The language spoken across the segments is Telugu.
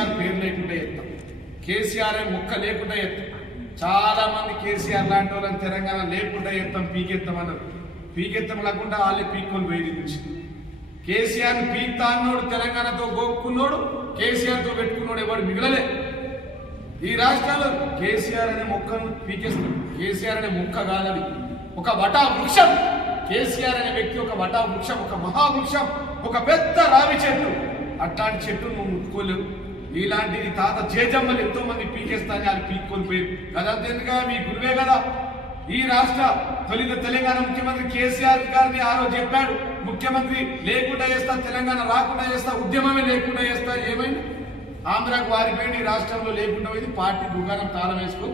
కేసీఆర్ పేరు లేకుండా ఎత్తాం, కేసీఆర్ ముక్క లేకుండా ఎత్తాం. చాలా మంది కేసీఆర్ లాంటి వాళ్ళని తెలంగాణ లేకుండా ఎత్తాం పీకెత్తామన్నారు. పీకెత్తం లేకుండా వాళ్ళే పీక్కొని పోయి నుంచి కేసీఆర్ పీక్తా అన్నోడు, తెలంగాణతో గోక్కున్నోడు, కేసీఆర్తో పెట్టుకున్నోడు ఎవడు మిగలలే. ఈ రాష్ట్రాల్లో కేసీఆర్ అనే మొక్కను పీకేస్తాడు. కేసీఆర్ అనే మొక్క కాదని ఒక వటా వృక్షం. కేసీఆర్ అనే వ్యక్తి ఒక వటా వృక్షం, ఒక మహావృక్షం, ఒక పెద్ద రావి చెట్టు. అట్లాంటి చెట్టు నువ్వు ముట్టుకోలేవు. ఇలాంటిది తాత జేజమ్మలు ఎంతో మంది పీకేస్తానని వాళ్ళు పీక్కొని పోయారు కదా. ఎందుక మీ గురువే కదా. ఈ రాష్ట్ర తొలిత తెలంగాణ ముఖ్యమంత్రి కేసీఆర్ గారిని ఆ రోజు చెప్పాడు, ముఖ్యమంత్రి లేకుండా చేస్తా, తెలంగాణ రాకుండా చేస్తా, ఉద్యమమే లేకుండా చేస్తా. ఏమైంది? ఆంధ్రాకు వారిపోయింది, రాష్ట్రంలో లేకుండా పోయింది. పార్టీ దుకాణం తాళం వేసుకో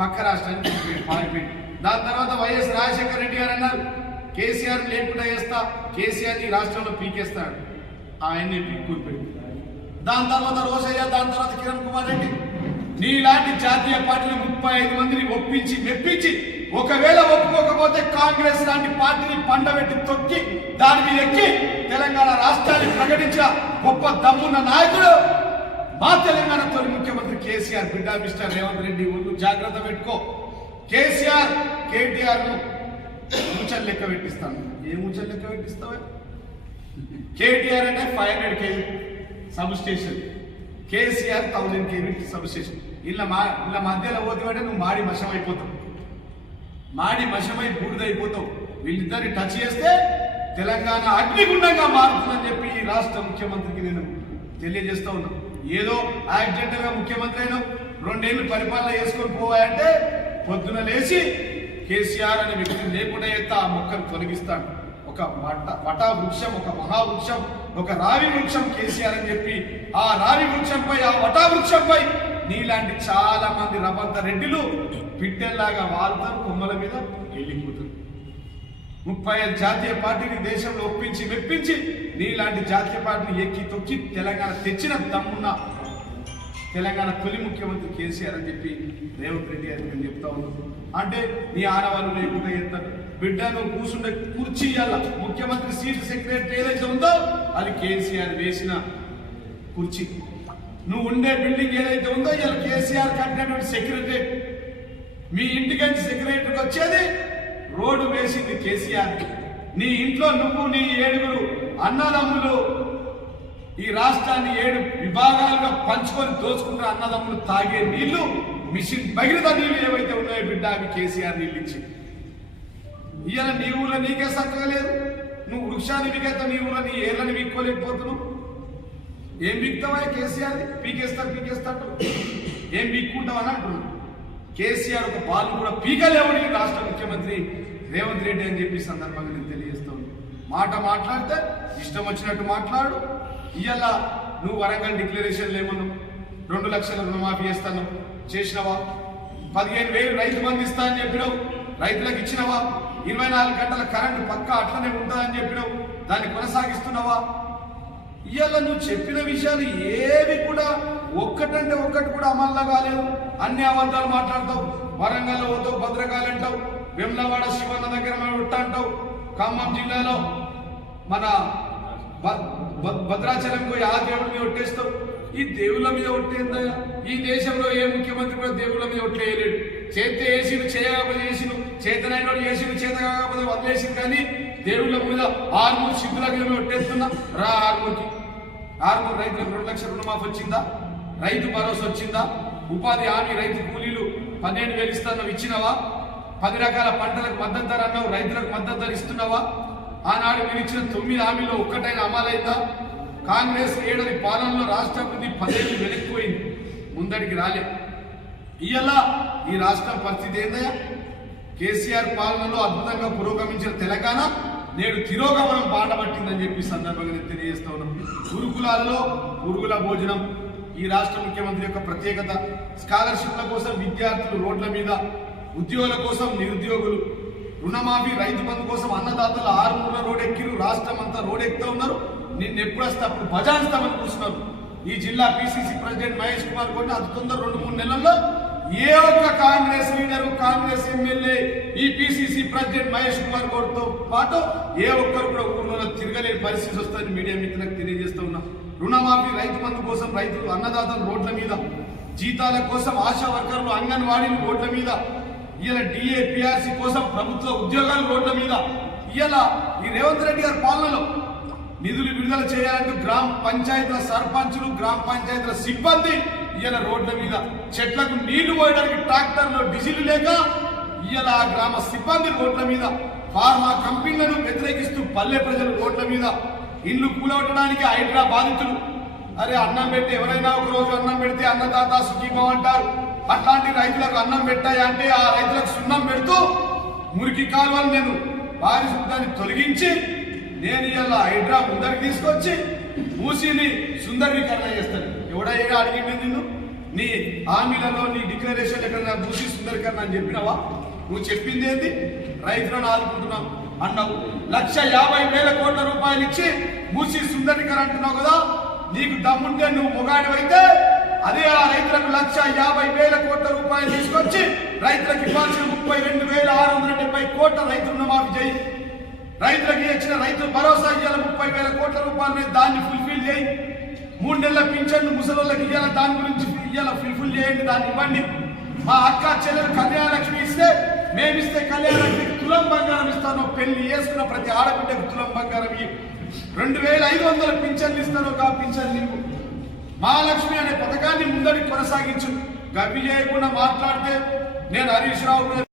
పక్క రాష్ట్రానికి పారిపోయింది. దాని తర్వాత వైఎస్ రాజశేఖర రెడ్డి గారు అన్నారు, కేసీఆర్ లేకుండా చేస్తా, కేసీఆర్ ఈ రాష్ట్రంలో పీకేస్తాడు. ఆయన్ని పీక్కుపోయింది. దాని తర్వాత రోసయ్య, దాని తర్వాత కిరణ్ కుమార్ రెడ్డి, నీలాంటి జాతీయ పార్టీలు 35 మందిని ఒప్పించి మెప్పించి, ఒకవేళ ఒప్పుకోకపోతే కాంగ్రెస్ లాంటి పార్టీని పండబెట్టి తొక్కి దాని మీద ఎక్కి తెలంగాణ రాష్ట్రాన్ని ప్రకటించిన గొప్ప దమ్మున్న నాయకుడు మా తెలంగాణ తొలి ముఖ్యమంత్రి కేసీఆర్. బిడ్డ మిస్టర్ రేవంత్ రెడ్డి, ఒళ్ళు జాగ్రత్త పెట్టుకో. కేసీఆర్ కేటీఆర్ ను ముచ్చలు లెక్క పెట్టిస్తాను. ఏ ముచ్చలు లెక్క పెట్టిస్తావా? కేటీఆర్ అంటే 500 kV sub station, KCR 1000 kV sub station. ఇలా మధ్యలో పోతే నువ్వు మాడి మషం అయిపోతావు, మాడి మషమై బూడిదైపోతావు. వీళ్ళిద్దరిని టచ్ చేస్తే తెలంగాణ అగ్నిగుండంగా మారుతుందని చెప్పి ఈ రాష్ట్ర ముఖ్యమంత్రికి నేను తెలియజేస్తా ఉన్నాను. ఏదో యాక్సిడెంటల్ గా ముఖ్యమంత్రి అయినా 2 ఏళ్ళు పరిపాలన చేసుకొని పోవాలంటే పొద్దున లేచి కేసీఆర్ అనే వ్యక్తిని లేకుండా ఎత్తా ఆ మొక్కను తొలగిస్తాడు. ఒక వటా వృక్షం, ఒక మహావృక్షం, ఒక రావి వృక్షం కేసీఆర్ అని చెప్పి ఆ రావి వృక్షంపై, ఆ వటా వృక్షంపై నీలాంటి చాలా మంది రవంత రెడ్డిలు పిట్టెల్లాగా వాళ్తారు, కొమ్మల మీద వెళ్ళిపోతారు. 35 జాతీయ పార్టీని దేశంలో ఒప్పించి మెప్పించి నీలాంటి జాతీయ పార్టీని ఎక్కి తొక్కి తెలంగాణ తెచ్చిన దమ్మున్న తెలంగాణ తొలి ముఖ్యమంత్రి కేసీఆర్ అని చెప్పి రేవంత్ రెడ్డి గారికి నేను చెప్తా ఉన్నాను. అంటే నీ ఆనవాళ్ళు లేకుండా ఎత్తారు. బిడ్డను కూర్చుండే కుర్చీ ఇయ్యాల, ముఖ్యమంత్రి సీట్ సెక్రటరీ ఏదైతే ఉందో అది కేసీఆర్ వేసిన కుర్చీ. నువ్వు ఉండే బిల్డింగ్ ఏదైతే ఉందో ఇలా కేసీఆర్ కట్టినటువంటి సెక్రటరీ. మీ ఇంటికి సెక్రటరీకి వచ్చేది రోడ్డు వేసింది కేసీఆర్. నీ ఇంట్లో నువ్వు, నీ 7 అన్నదమ్ములు ఈ రాష్ట్రాన్ని 7 విభాగాలుగా పంచుకొని దోచుకుంటున్న అన్నదమ్ములు తాగే నీళ్లు, మిషన్ భగీరథ నీళ్లు ఏవైతే ఉన్నాయో బిడ్డ, అవి కేసీఆర్ నీళ్ళు ఇచ్చి. ఇవాళ నీ ఊళ్ళో నీకే చక్కగా లేదు. నువ్వు వృక్షాన్ని వికేత నీ ఊళ్ళో నీ ఏళ్ళని వీక్కోలేకపోతున్నావు. ఏం వీక్తావా కేసీఆర్? పీకేస్తాడు ఏం వీక్కుంటావు అని అంటున్నావు. కేసీఆర్ ఒక బాలు కూడా పీకలేవుడి రాష్ట్ర ముఖ్యమంత్రి రేవంత్ రెడ్డి అని చెప్పి సందర్భంగా నేను తెలియజేస్తాను. మాట మాట్లాడితే ఇష్టం వచ్చినట్టు మాట్లాడు. ఇవాళ నువ్వు వరంగల్ డిక్లరేషన్లు ఏమన్నావు? 2 లక్షల రుణమాఫీ చేస్తాను, చేసినవా? 15,000 రైతు బంధు ఇస్తా అని చెప్పినావు, రైతులకు ఇచ్చినవా? 24 గంటల కరెంటు పక్కా అట్లనే ఉంటుందని చెప్పినావు, దాన్ని కొనసాగిస్తున్నావా? ఇవాళ నువ్వు చెప్పిన విషయాలు ఏవి కూడా ఒక్కటంటే ఒక్కటి కూడా అమల్లో కాలేదు. అన్ని అబద్ధాలు మాట్లాడతావు. వరంగల్లో పోతావు, భద్రకాళి అంటావు, వెమ్లవాడ శివన్న దగ్గర ఒట్ట అంటావు, ఖమ్మం జిల్లాలో మన భద్రాచలం పోయి ఆ దేవుడి మీద ఒట్టేస్తావు. ఈ దేవుళ్ళ మీద ఒట్టేందా? ఈ దేశంలో ఏ ముఖ్యమంత్రి కూడా దేవుళ్ళ మీద ఒట్టేయలేడు. చేస్తే వేసిను, చేయకపోతే వేసిను, చేతనైన వేసిను, చేత కాకపోతే వదిలేసింది. కానీ దేవుళ్ళ మీద 6 సిద్ధులకి ఒట్టేస్తున్నా రా. 6 రైతులకు 2 లక్షల రుణమాఫీ వచ్చిందా? రైతు భరోసా వచ్చిందా? ఉపాధి హామీ రైతు కూలీలు 12,000 ఇస్తాను ఇచ్చినవా? 10 రకాల పంటలకు మద్దతు ధర అన్నావు, రైతులకు మద్దతు ధర ఇస్తున్నావా? ఆనాడు మీరు ఇచ్చిన 9 హామీలో ఒక్కటైనా అమలైందా? కాంగ్రెస్ 7 పాలనలో రాష్ట్ర అభివృద్ధి 10 ఏళ్ళు వెనక్కిపోయింది, ముందడికి రాలే. ఇవాళ ఈ రాష్ట్రం పరిస్థితి ఏందయ్యా? కేసీఆర్ పాలనలో అద్భుతంగా పురోగమించిన తెలంగాణ నేడు తిరోగమనం బాట పట్టిందని చెప్పి సందర్భంగా నేను తెలియజేస్తా ఉన్నాం. గురుకులాలలో పురుగుల భోజనం ఈ రాష్ట్ర ముఖ్యమంత్రి యొక్క ప్రత్యేకత. స్కాలర్షిప్ల కోసం విద్యార్థులు రోడ్ల మీద, ఉద్యోగుల కోసం నిరుద్యోగులు, రుణమాఫీ రైతు బంధు కోసం అన్నదాతలు 6 రోడ్ ఎక్కిరు. రాష్ట్రం అంతా రోడ్ ఎక్కుతూ ఉన్నారు. నిన్ను ఎప్పుడు వస్తే అప్పుడు బజాయిస్తామని చూస్తున్నారు. ఈ జిల్లా పిసిసి ప్రెసిడెంట్ మహేష్ కుమార్ కూడా అతి తొందర 2-3 నెలల్లో ఏ ఒక్క కాంగ్రెస్ లీడరు, కాంగ్రెస్ ఎమ్మెల్యే, ఈ పిసిసి ప్రెసిడెంట్ మహేష్ కుమార్ గౌడ్తో పాటు ఏ ఒక్కరు కూడా ఊర్లో తిరగలేని పరిస్థితి వస్తుందని మీడియా మిత్రులకు తెలియజేస్తూ ఉన్నా. రుణమాఫీ, రైతు బంధు కోసం రైతులు అన్నదాతలు రోడ్ల మీద, జీతాల కోసం ఆశా వర్కర్లు అంగన్వాడీలు రోడ్ల మీద, ఇలా డిఏ పిఆర్సీ కోసం ప్రభుత్వ ఉద్యోగాలు రోడ్ల మీద. ఇలా ఈ రేవంత్ రెడ్డి గారి పాలనలో నిధులు విడుదల చేయాలంటూ గ్రామ పంచాయతీల సర్పంచులు, గ్రామ పంచాయతీల సిబ్బంది ఇలా రోడ్ల మీద, చెట్లకు నీళ్లు పోయడానికి ట్రాక్టర్లో డీజిల్ లేక ఇలా గ్రామ సిబ్బంది రోడ్ల మీద, ఫార్మా కంపెనీలను వ్యతిరేకిస్తూ పల్లె ప్రజలు రోడ్ల మీద, ఇల్లు కూలగొట్టడానికి హైడ్రా బాధితులు. అరే అన్నం పెట్టి ఎవరైనా ఒక రోజు అన్నం పెడితే అన్నదాత సుఖీభవ అంటారు. అట్లాంటి రైతులకు అన్నం పెట్టాయి అంటే ఆ రైతులకు సున్నం పెడుతూ మురికి కాలువలు నేను పారిశుద్ధ్యాన్ని తొలగించి నేను ఇలా హైడ్రా ముందరికి తీసుకొచ్చి మూసిని సుందరీకరణ చేస్తాను. ఎవడైనా అడిగింది నిన్ను? నీ హామీలలో నీ డిక్లరేషన్ ఎక్కడ మూసి సుందరీకరణ అని చెప్పినావా? నువ్వు చెప్పింది ఏంటి? రైతులను ఆదుకుంటున్నాం అన్నావు. 1,50,000 కోట్ల రూపాయలు ఇచ్చి మూసి సుందరీకరణ అంటున్నావు కదా. నీకు దమ్ముంటే నువ్వు మొగాడివైతే అదే ఆ రైతులకు 1,50,000 కోట్ల రూపాయలు తీసుకొచ్చి రైతులకు ఇవ్వాల్సిన 32,670 కోట్ల రైతు రుణమాఫీ చేయి. రైతులకు ఇచ్చిన రైతు భరోసా ఇయ్యాల 30,000 కోట్ల రూపాయలు దాన్ని ఫుల్ఫిల్ చేయి. 3 నెలల పింఛన్ను ముసలోళ్ళకి ఇయ్యాల, దాని గురించి ఇయ్యాల ఫుల్ఫిల్ చేయండి, దాన్ని ఇవ్వండి. మా అక్క చెల్లెలు కళ్యాణలక్ష్మి ఇస్తే మేమిస్తే కళ్యాణలక్ష్మికి తులం బంగారం ఇస్తాను. పెళ్లి చేసుకున్న ప్రతి ఆడబిడ్డకు తులం బంగారం ఇవ్వు. 2,500 పింఛన్లు ఇస్తాను. ఒక పింఛన్ నీవు మహాలక్ష్మి అనే పథకాన్ని ముందడి కొనసాగించు. గవి చేయకుండా మాట్లాడితే నేను హరీష్ రావు